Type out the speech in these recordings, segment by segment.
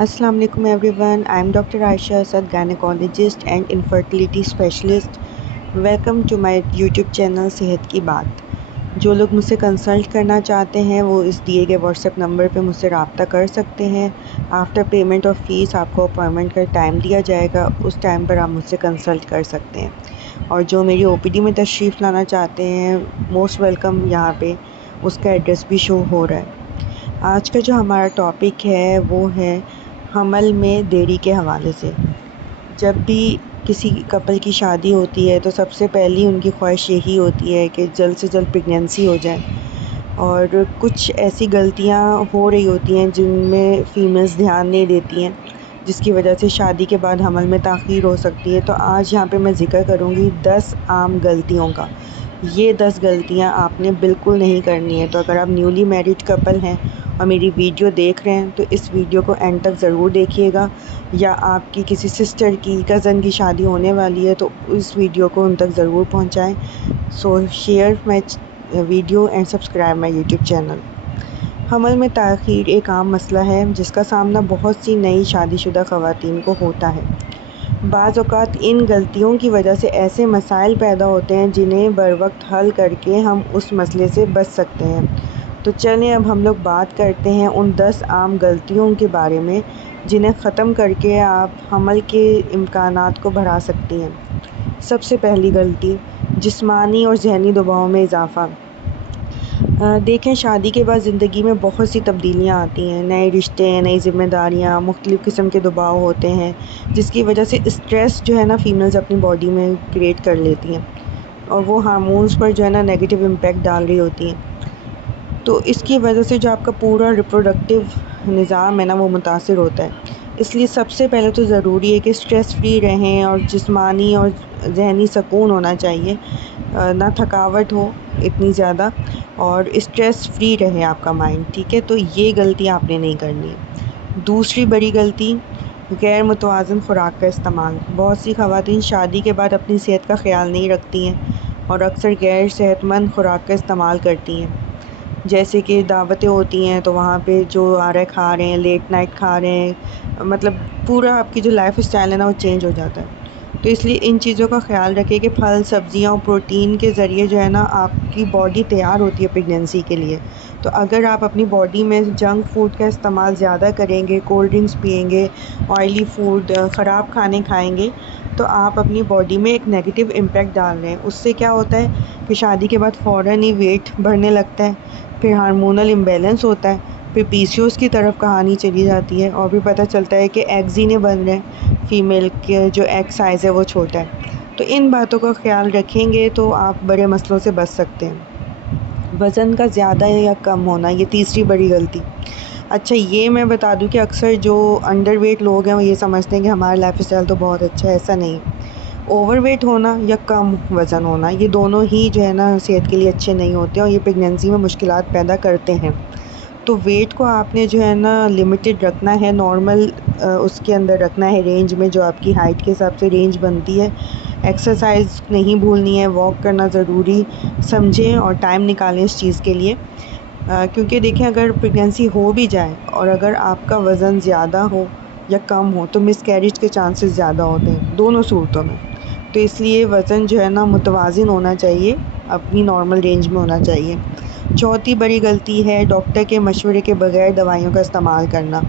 السلام علیکم every one. I am doctor Aisha Asad, gynaecologist and infertility specialist. Welcome to my YouTube channel صحت کی بات. جو لوگ مجھ سے کنسلٹ کرنا چاہتے ہیں وہ اس دیے گئے واٹس ایپ نمبر پہ مجھ سے رابطہ کر سکتے ہیں. آفٹر پیمنٹ آف فیس آپ کو اپوائنٹمنٹ کا ٹائم دیا جائے گا, اس ٹائم پر آپ مجھ سے کنسلٹ کر سکتے ہیں. اور جو میری او پی ڈی میں تشریف لانا چاہتے ہیں موسٹ ویلکم. یہاں پہ اس کا ایڈریس بھی شو ہو رہا ہے. آج کا جو ہمارا ٹاپک ہے وہ ہے حمل میں دیری کے حوالے سے. جب بھی کسی کپل کی شادی ہوتی ہے تو سب سے پہلی ان کی خواہش یہی ہوتی ہے کہ جلد سے جلد پریگنینسی ہو جائے, اور کچھ ایسی غلطیاں ہو رہی ہوتی ہیں جن میں فیمیلز دھیان نہیں دیتی ہیں, جس کی وجہ سے شادی کے بعد حمل میں تاخیر ہو سکتی ہے. تو آج یہاں پہ میں ذکر کروں گی 10 عام غلطیوں کا. یہ 10 غلطیاں آپ نے بالکل نہیں کرنی ہے. تو اگر آپ نیولی میرڈ کپل ہیں اور میری ویڈیو دیکھ رہے ہیں تو اس ویڈیو کو اینڈ تک ضرور دیکھیے گا, یا آپ کی کسی سسٹر کی کزن کی شادی ہونے والی ہے تو اس ویڈیو کو ان تک ضرور پہنچائیں. So share my video and subscribe my YouTube channel. حمل میں تاخیر ایک عام مسئلہ ہے جس کا سامنا بہت سی نئی شادی شدہ خواتین کو ہوتا ہے. بعض اوقات ان غلطیوں کی وجہ سے ایسے مسائل پیدا ہوتے ہیں جنہیں بروقت حل کر کے ہم اس مسئلے سے بچ سکتے ہیں. تو چلیں اب ہم لوگ بات کرتے ہیں ان 10 عام غلطیوں کے بارے میں جنہیں ختم کر کے آپ حمل کے امکانات کو بڑھا سکتی ہیں. سب سے پہلی غلطی, جسمانی اور ذہنی دباؤ میں اضافہ. دیکھیں, شادی کے بعد زندگی میں بہت سی تبدیلیاں آتی ہیں. نئے رشتے, نئی ذمہ داریاں, مختلف قسم کے دباؤ ہوتے ہیں جس کی وجہ سے اسٹریس جو ہے نا فیمیلز اپنی باڈی میں کریٹ کر لیتی ہیں, اور وہ ہارمونز پر جو ہے نا نیگیٹو امپیکٹ ڈال رہی ہوتی ہیں. تو اس کی وجہ سے جو آپ کا پورا ریپروڈکٹیو نظام ہے نا وہ متاثر ہوتا ہے. اس لیے سب سے پہلے تو ضروری ہے کہ اسٹریس فری رہیں, اور جسمانی اور ذہنی سکون ہونا چاہیے, نہ تھکاوٹ ہو اتنی زیادہ, اور اسٹریس فری رہے آپ کا مائنڈ. ٹھیک ہے, تو یہ غلطی آپ نے نہیں کرنی ہے. دوسری بڑی غلطی, غیر متوازن خوراک کا استعمال. بہت سی خواتین شادی کے بعد اپنی صحت کا خیال نہیں رکھتی ہیں اور اکثر غیر صحت مند خوراک کا استعمال کرتی ہیں. جیسے کہ دعوتیں ہوتی ہیں تو وہاں پہ جو آ رہا ہے کھا رہے ہیں, لیٹ نائٹ کھا رہے ہیں, مطلب پورا آپ کی جو لائف اسٹائل ہے نا وہ چینج ہو جاتا ہے. تو اس لیے ان چیزوں کا خیال رکھیں کہ پھل, سبزیاں اور پروٹین کے ذریعے جو ہے نا آپ کی باڈی تیار ہوتی ہے پریگنینسی کے لیے. تو اگر آپ اپنی باڈی میں جنک فوڈ کا استعمال زیادہ کریں گے, کولڈ ڈرنکس پئیں گے, آئلی فوڈ, خراب کھانے کھائیں گے, تو آپ اپنی باڈی میں ایک نیگیٹو امپیکٹ ڈال رہے ہیں. اس سے کیا ہوتا ہے کہ شادی کے بعد فوراً ہی ویٹ بڑھنے لگتا ہے, پھر ہارمونل امبیلنس ہوتا ہے, پھر پی سی اوز کی طرف کہانی چلی جاتی ہے, اور بھی پتہ چلتا ہے کہ ایگز ہی نہیں بن رہے ہیں, فیمیل کے جو ایگ سائز ہے وہ چھوٹا ہے. تو ان باتوں کا خیال رکھیں گے تو آپ بڑے مسئلوں سے بچ سکتے ہیں. وزن کا زیادہ یا کم ہونا, یہ تیسری بڑی غلطی. اچھا, یہ میں بتا دوں کہ اکثر جو انڈر ویٹ لوگ ہیں وہ یہ سمجھتے ہیں کہ ہمارا لائف اسٹائل تو بہت اچھا ہے. ایسا نہیں. اوور ویٹ ہونا یا کم وزن ہونا, یہ دونوں ہی جو ہے نا صحت کے لیے اچھے نہیں ہوتے, اور یہ پریگنینسی میں مشکلات پیدا کرتے ہیں. تو ویٹ کو آپ نے جو ہے نا لمیٹڈ رکھنا ہے, نارمل اس کے اندر رکھنا ہے, رینج میں جو آپ کی ہائٹ کے حساب سے رینج بنتی ہے. ایکسرسائز نہیں بھولنی ہے, واک کرنا ضروری سمجھیں اور ٹائم نکالیں اس چیز کے لیے. کیونکہ دیکھیں, اگر پریگنینسی ہو بھی جائے اور اگر آپ کا وزن زیادہ ہو یا کم ہو تو مس کیریج کے چانسز زیادہ ہوتے ہیں دونوں صورتوں میں. تو اس لیے وزن جو ہے نا متوازن ہونا چاہیے, اپنی نارمل رینج میں ہونا چاہیے. چوتھی بڑی غلطی ہے ڈاکٹر کے مشورے کے بغیر دوائیوں کا استعمال کرنا.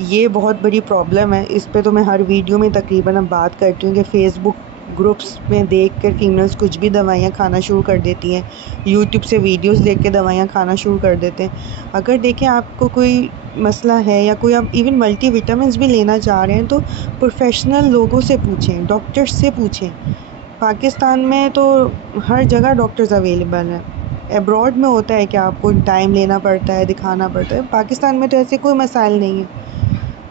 یہ بہت بڑی پرابلم ہے. اس پہ تو میں ہر ویڈیو میں تقریباً اب بات کرتی ہوں کہ فیس بک گروپس میں دیکھ کر فیمیلز کچھ بھی دوائیاں کھانا شروع کر دیتی ہیں, یوٹیوب سے ویڈیوز دیکھ کے دوائیاں کھانا شروع کر دیتے ہیں. اگر دیکھیں آپ کو کوئی مسئلہ ہے یا کوئی آپ ایون ملٹی وٹامنس بھی لینا چاہ رہے ہیں تو پروفیشنل لوگوں سے پوچھیں, ڈاکٹر سے پوچھیں. پاکستان میں تو ہر جگہ ڈاکٹرز اویلیبل ہیں. ایبراڈ میں ہوتا ہے کہ آپ کو ٹائم لینا پڑتا ہے, دکھانا پڑتا ہے. پاکستان میں تو ایسے کوئی مسائل نہیں ہے.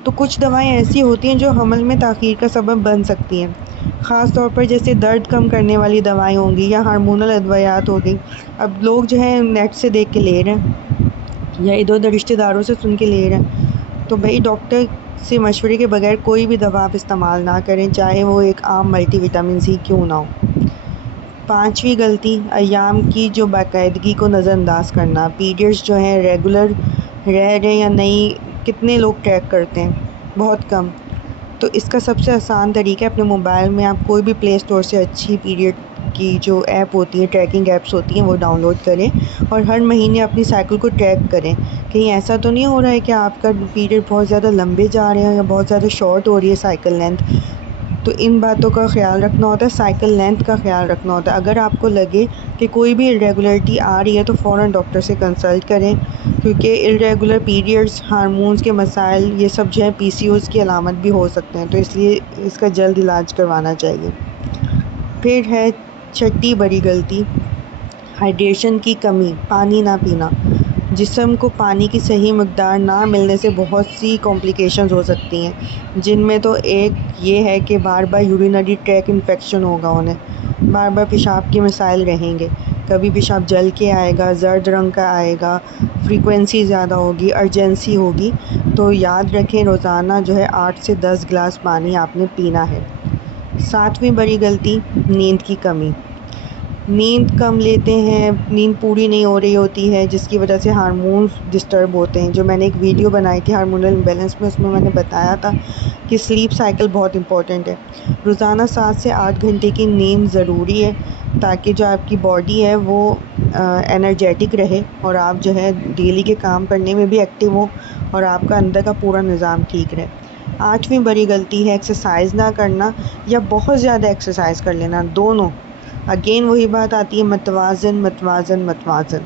تو کچھ دوائیں ایسی ہوتی ہیں جو حمل میں تاخیر کا سبب بن سکتی ہیں, خاص طور پر جیسے درد کم کرنے والی دوائیں ہوں گی یا ہارمونل ادویات ہو گئی. اب لوگ جو ہے نیٹ سے دیکھ کے لے رہے ہیں یا ادھر ادھر رشتہ داروں سے سن کے لے رہے ہیں. تو بھائی ڈاکٹر سے مشورے کے بغیر کوئی بھی دوا آپ استعمال نہ کریں, چاہے وہ ایک عام ملٹی وٹامن سی کیوں نہ ہو. پانچویں غلطی, ایام کی جو باقاعدگی کو نظر انداز کرنا. پیریڈز جو ہیں ریگولر رہ رہے یا نہیں, کتنے لوگ ٹریک کرتے ہیں. بہت کم. تو اس کا سب سے آسان طریقہ ہے اپنے موبائل میں آپ کوئی بھی پلے اسٹور سے اچھی پیریڈ کی جو ایپ ہوتی ہیں، ٹریکنگ ایپس ہوتی ہیں، وہ ڈاؤن لوڈ کریں اور ہر مہینے اپنی سائیکل کو ٹریک کریں. کہیں ایسا تو نہیں ہو رہا ہے کہ آپ کا پیریڈ بہت زیادہ لمبے جا رہے ہیں یا بہت زیادہ شارٹ ہو رہی ہے سائیکل لینتھ. تو ان باتوں کا خیال رکھنا ہوتا ہے، سائیکل لینتھ کا خیال رکھنا ہوتا ہے. اگر آپ کو لگے کہ کوئی بھی irregularity آ رہی ہے تو فوراً ڈاکٹر سے کنسلٹ کریں، کیونکہ irregular پیریڈز، ہارمونز کے مسائل، یہ سب جو ہے PCOS کی علامت بھی ہو سکتے ہیں، تو اس لیے اس کا جلد علاج کروانا چاہیے. پھر ہے چھٹی بڑی غلطی، ہائیڈریشن کی کمی، پانی نہ پینا. جسم کو پانی کی صحیح مقدار نہ ملنے سے بہت سی کمپلیکیشنز ہو سکتی ہیں، جن میں تو ایک یہ ہے کہ بار بار یورینری ٹریک انفیکشن ہوگا، انہیں بار بار پیشاب کے مسائل رہیں گے. کبھی پیشاب جل کے آئے گا، زرد رنگ کا آئے گا، فریکوینسی زیادہ ہوگی، ارجنسی ہوگی. تو یاد رکھیں روزانہ جو ہے 8 سے 10 گلاس پانی آپ نے پینا ہے. 7ویں بڑی غلطی، نیند کی کمی. نیند کم لیتے ہیں، نیند پوری نہیں ہو رہی ہوتی ہے، جس کی وجہ سے ہارمونز ڈسٹرب ہوتے ہیں. جو میں نے ایک ویڈیو بنائی تھی ہارمونل امبیلنس میں، اس میں نے بتایا تھا کہ سلیپ سائیکل بہت امپورٹنٹ ہے. روزانہ 7 سے 8 گھنٹے کی نیند ضروری ہے تاکہ جو آپ کی باڈی ہے وہ انرجیٹک رہے اور آپ جو ہے ڈیلی کے کام کرنے میں بھی ایکٹیو ہو اور آپ کا اندر کا پورا نظام ٹھیک رہے. 8ویں بڑی غلطی ہے ایکسرسائز نہ کرنا یا بہت زیادہ ایکسرسائز کر لینا، دونوں. اگین وہی بات آتی ہے، متوازن متوازن متوازن،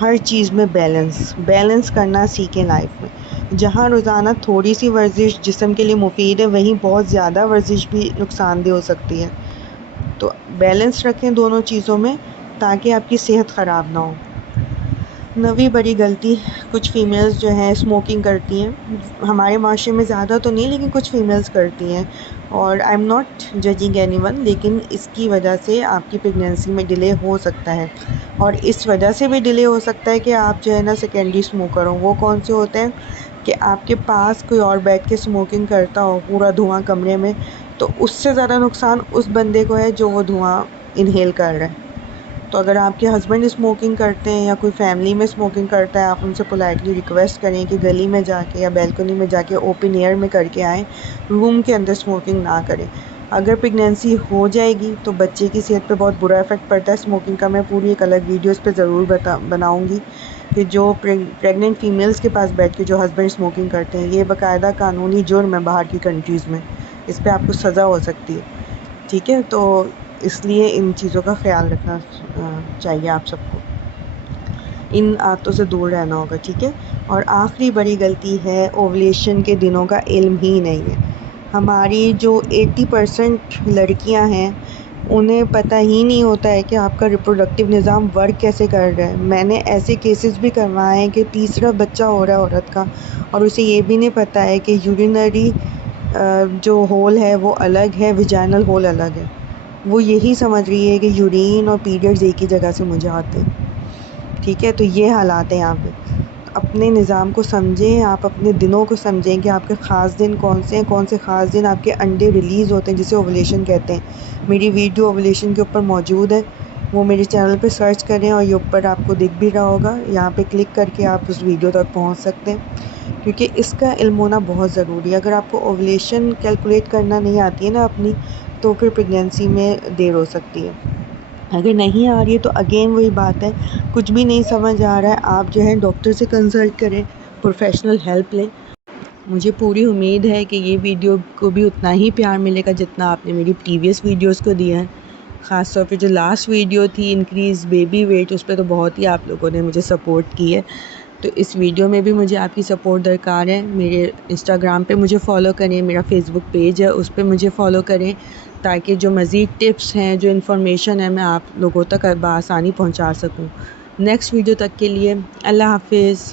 ہر چیز میں بیلنس کرنا سیکھیں لائف میں. جہاں روزانہ تھوڑی سی ورزش جسم کے لیے مفید ہے، وہیں بہت زیادہ ورزش بھی نقصان دہ ہو سکتی ہے. تو بیلنس رکھیں دونوں چیزوں میں تاکہ آپ کی صحت خراب نہ ہو. 9ویں بڑی غلطی، کچھ فیمیلز جو ہیں اسموکنگ کرتی ہیں. ہمارے معاشرے میں زیادہ تو نہیں لیکن کچھ فیمیلز کرتی ہیں، اور I am not judging any one, لیکن اس کی وجہ سے آپ کی پریگنینسی میں ڈیلے ہو سکتا ہے. اور اس وجہ سے بھی ڈیلے ہو سکتا ہے کہ آپ جو ہے نا سیکنڈری اسموکر ہوں. وہ کون سے ہوتے ہیں کہ آپ کے پاس کوئی اور بیٹھ کے اسموکنگ کرتا ہو، پورا دھواں کمرے میں، تو اس سے زیادہ نقصان اس بندے کو ہے جو وہ دھواں انہیل کر رہا ہے. تو اگر آپ کے ہسبینڈ اسموکنگ کرتے ہیں یا کوئی فیملی میں اسموکنگ کرتا ہے، آپ ان سے پولائٹلی ریکویسٹ کریں کہ گلی میں جا کے یا بیلکنی میں جا کے اوپن ایئر میں کر کے آئیں، روم کے اندر اسموکنگ نہ کریں. اگر پریگنینسی ہو جائے گی تو بچے کی صحت پہ بہت برا افیکٹ پڑتا ہے اسموکنگ کا. میں پوری ایک الگ ویڈیو اس پہ ضرور بناؤں گی کہ جو پریگننٹ فیمیلز کے پاس بیٹھ کے جو ہسبینڈ اسموکنگ کرتے ہیں، یہ باقاعدہ قانونی جرم ہے باہر کی کنٹریز میں، اس پہ آپ کو سزا ہو سکتی ہے. ٹھیک ہے، تو اس لیے ان چیزوں کا خیال رکھنا چاہیے آپ سب کو، ان عادتوں سے دور رہنا ہوگا. ٹھیک ہے. اور آخری بڑی غلطی ہے اوولیشن کے دنوں کا علم ہی نہیں ہے. ہماری جو 80% لڑکیاں ہیں انہیں پتہ ہی نہیں ہوتا ہے کہ آپ کا ریپروڈکٹیو نظام ورک کیسے کر رہا ہے. میں نے ایسے کیسز بھی کروائے ہیں کہ تیسرا بچہ ہو رہا ہے عورت کا اور اسے یہ بھی نہیں پتہ ہے کہ یورینری جو ہول ہے وہ الگ ہے، ویجائنل ہول الگ ہے. وہ یہی سمجھ رہی ہے کہ یورین اور پیریڈز ایک ہی جگہ سے مجھے آتے ہیں. ٹھیک ہے، تو یہ حالات ہیں یہاں پہ. اپنے نظام کو سمجھیں، آپ اپنے دنوں کو سمجھیں کہ آپ کے خاص دن کون سے ہیں، کون سے خاص دن آپ کے انڈے ریلیز ہوتے ہیں جسے اوولیشن کہتے ہیں. میری ویڈیو اوولیشن کے اوپر موجود ہے، وہ میرے چینل پہ سرچ کریں اور یہ اوپر آپ کو دکھ بھی رہا ہوگا. یہاں پہ کلک کر کے آپ اس ویڈیو تک پہنچ سکتے ہیں، کیونکہ اس کا علم ہونا بہت ضروری ہے. اگر آپ کو اوولیشن کیلکولیٹ کرنا نہیں آتی ہے نا اپنی، تو پھر پریگنینسی میں دیر ہو سکتی ہے. اگر نہیں آ رہی ہے تو اگین وہی بات ہے، کچھ بھی نہیں سمجھ آ رہا ہے، آپ جو ہے ڈاکٹر سے کنسلٹ کریں، پروفیشنل ہیلپ لیں. مجھے پوری امید ہے کہ یہ ویڈیو کو بھی اتنا ہی پیار ملے گا جتنا آپ نے میری پریویس ویڈیوز کو دیا ہے. خاص طور پہ جو لاسٹ ویڈیو تھی انکریز بیبی ویٹ، اس پہ تو بہت ہی آپ لوگوں نے مجھے سپورٹ کی ہے. تو اس ویڈیو میں بھی مجھے آپ کی سپورٹ درکار ہے. میرے انسٹاگرام پہ مجھے فالو کریں، میرا فیس بک پیج ہے اس پہ مجھے فالو کریں، تاکہ جو مزید ٹپس ہیں، جو انفارمیشن ہے، میں آپ لوگوں تک بآسانی پہنچا سکوں. نیکسٹ ویڈیو تک کے لیے اللہ حافظ.